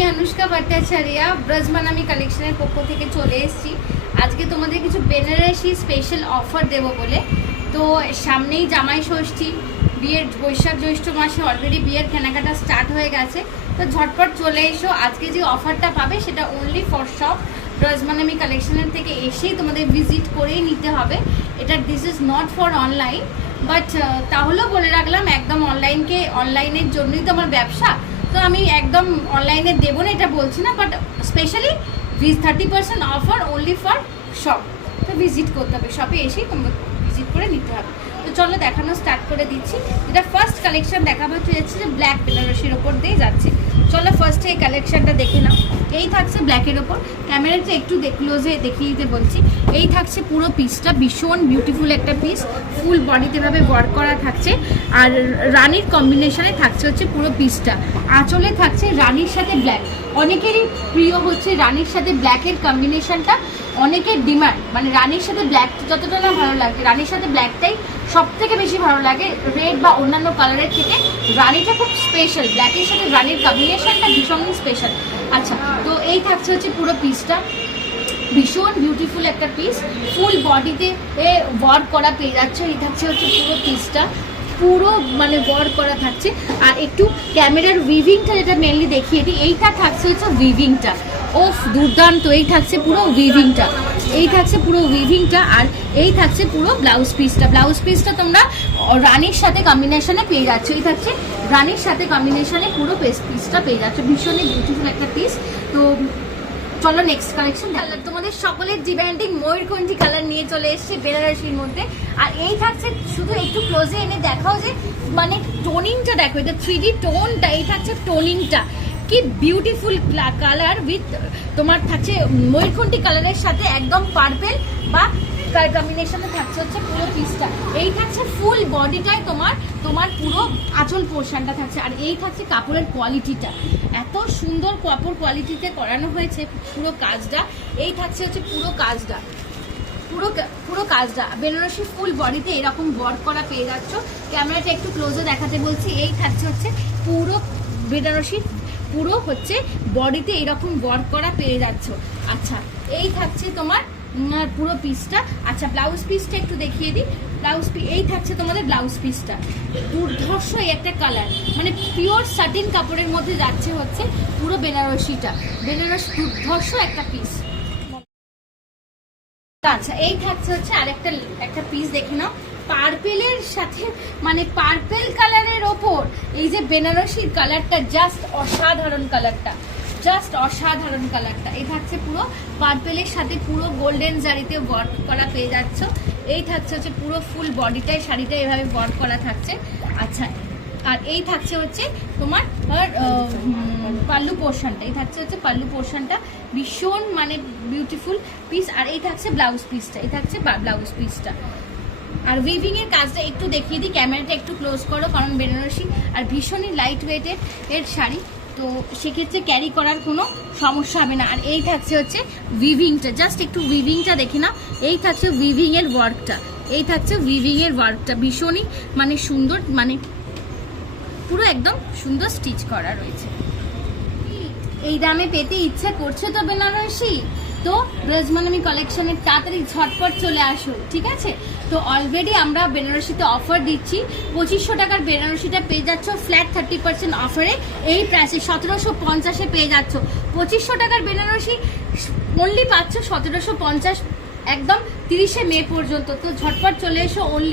আমি অনুষ্কা ভট্টাচার্য ব্রজমানামি কালেকশনের পক্ষ থেকে চলে এসেছি আজকে তোমাদের কিছু বেনারসি স্পেশাল অফার দেব বলে। তো সামনেই জামাই ষষ্ঠী, বিয়ের বৈশাখ জ্যৈষ্ঠ মাসে অলরেডি বিয়ের কেনাকাটা স্টার্ট হয়ে গেছে। তো ঝটপট চলে এসো, আজকে যে অফারটা পাবে সেটা অনলি ফর শপ ব্রজমানামি কালেকশনের থেকে এসেই তোমাদের ভিজিট করেই নিতে হবে। এটা this is not for online, but তাহলেও বলে রাখলাম একদম অনলাইনের জন্যই তো আমার ব্যবসা, তো আমি একদম অনলাইনে দেবো না এটা বলছি না, but specially 30% offer only for shop. তো ভিজিট করতে হবে, শপে এসেই তোমাকে ভিজিট করে নিতে হবে। তো চলো দেখানো স্টার্ট করে দিচ্ছি। যেটা ফার্স্ট কালেকশন দেখাবো যাচ্ছে যে ব্ল্যাক বেনারসির ওপর দিয়ে যাচ্ছে। চলো ফার্স্টে এই কালেকশনটা দেখে নাও। এই থাকছে ব্ল্যাকের ওপর, ক্যামেরাটা একটু ক্লোজে দেখিয়ে দিতে বলছি। এই থাকছে পুরো পিসটা, ভীষণ বিউটিফুল একটা পিস, ফুল বডিতে ভাবে ওয়ার্ক করা থাকছে। আর রানির কম্বিনেশনে থাকছে হচ্ছে পুরো পিসটা। আঁচলে থাকছে রানির সাথে ব্ল্যাক, অনেকেরই প্রিয় হচ্ছে রানির সাথে ব্ল্যাকের কম্বিনেশনটা, অনেকের ডিমান্ড। মানে রানির সাথে ব্ল্যাক যতটা না ভালো লাগে, রানির সাথে ব্ল্যাকটাই সব থেকে বেশি ভালো লাগে রেড বা অন্যান্য কালারের থেকে। রানিটা খুব স্পেশাল, ব্ল্যাকের সাথে রানির কম্বিনেশনটা ভীষণই স্পেশাল। আচ্ছা, তো এই থাকছে হচ্ছে পুরো পিসটা, ভীষণ বিউটিফুল একটা পিস, ফুল বডিতে ওয়ার্ক করা পেয়ে যাচ্ছে। এই থাকছে হচ্ছে পুরো পিসটা, পুরো মানে ওয়ার্ক করা থাকছে। আর একটু ক্যামেরার উইভিংটা যেটা মেনলি দেখিয়ে দিই, এইটা থাকছে হচ্ছে উইভিংটা, ওফ দুর্দান্ত। এই থাকছে পুরো উইভিংটা, এই থাকছে পুরো উইভিংটা। আর এই থাকছে পুরো ব্লাউজ পিসটা। ব্লাউজ পিসটা তোমরা রানির সাথে কম্বিনেশনে পেয়ে যাচ্ছ। এই থাকছে রানির সাথে কম্বিনেশনে পুরো পিসটা পেয়ে যাচ্ছে, ভীষণই বিউটিফুল একটা পিস। তো চলো নেক্সট কালেকশন কালার, তোমাদের সকলের ডিমান্ডিং ময়ূরকণ্ঠী কালার নিয়ে চলে এসছে বেনারসির মধ্যে। আর এই থাকছে, শুধু একটু ক্লোজে এনে দেখাও যে মানে টোনিংটা দেখো, এটা 3D টোনটা, এই থাকছে টোনিংটা, কি বিউটিফুল কালার উইথ তোমার থাকছে ময়ূরকণ্ঠী কালারের সাথে একদম পার্পেল বা কম্বিনেশনে থাকছে হচ্ছে পুরো পিসটা। এই থাকছে ফুল বডিটায় তোমার পুরো আঁচল পোর্শনটা থাকছে। আর এই থাকছে কাপড়ের কোয়ালিটিটা, এত সুন্দর কাপড় কোয়ালিটিতে করানো হয়েছে পুরো কাজটা। এই থাকছে হচ্ছে পুরো কাজটা বেনারসি ফুল বডিতে এরকম ওয়ার্ক করা পেয়ে যাচ্ছ। ক্যামেরাটা একটু ক্লোজে দেখাতে বলছি। এই থাকছে হচ্ছে পুরো বেনারসি পুরো হচ্ছে বডিতে এরকম ওয়ার্ক করা পেয়ে যাচ্ছ। আচ্ছা, এই থাকছে তোমার পুরো পিসটা। আচ্ছা, ব্লাউজ পিসটা একটু দেখিয়ে দিই। এই থাকছে তোমাদের ব্লাউজ পিসটা, দুর্ধর্ষ একটা কালার, মানে পিওর সাটিন কাপড়ের মধ্যে যাচ্ছে হচ্ছে পুরো বেনারসিটা, দুর্ধর্ষ একটা পিস। আচ্ছা, এই থাকছে হচ্ছে আরেকটা পিস দেখে নাও, পার্পেলের সাথে মানে পার্পেল কালারের ওপর এই যে বেনারসির কালারটা, জাস্ট অসাধারণ কালারটা, এই থাকছে পুরো পার্পেলের সাথে পুরো গোল্ডেন জারিতে ওয়ার্ক করা পেয়ে যাচ্ছ। এই থাকছে হচ্ছে পুরো ফুল বডিটায় শাড়িটা এভাবে ওয়ার্ক করা থাকছে। আচ্ছা, আর এই থাকছে হচ্ছে তোমার পাল্লু পোর্শনটা, এই থাকছে হচ্ছে পাল্লু পোর্শনটা, ভীষণ মানে বিউটিফুল পিস। আর এই থাকছে ব্লাউজ পিসটা, এই থাকছে ব্লাউজ পিসটা। আর উইভিং এর কাজটা একটু দেখিয়ে দিই, ক্যামেরাটা একটু ক্লোজ করো, কারণ বেনারসি আর ভীষণই লাইট ওয়েটের এর শাড়ি, তো সেক্ষেত্রে ক্যারি করার কোনো সমস্যা হবে না। আর এই থাকছে হচ্ছে উইভিংটা, জাস্ট একটু উইভিংটা দেখে না। এই থাকছে উইভিং এর ওয়ার্কটা, ভীষণই মানে সুন্দর, মানে পুরো একদম সুন্দর স্টিচ করা রয়েছে। এই দামে পেতে ইচ্ছা করছে তো বেনারসি, তো ব্রজমানামি কালেকশনের তাড়াতাড়ি ঝটপট চলে আসো, ঠিক আছে? তো অলরেডি আমরা বেনারসিতে অফার দিচ্ছি। 2500 টাকার বেনারসিটা পেয়ে যাচ্ছ ফ্ল্যাট 30% অফারে, এই প্রাইসে 1750-এ পেয়ে যাচ্ছ। 2500 টাকার বেনারসি অনলি পাচ্ছ 1750 একদম 30শে মে পর্যন্ত। তো ঝটপট চলে এসো, অনলি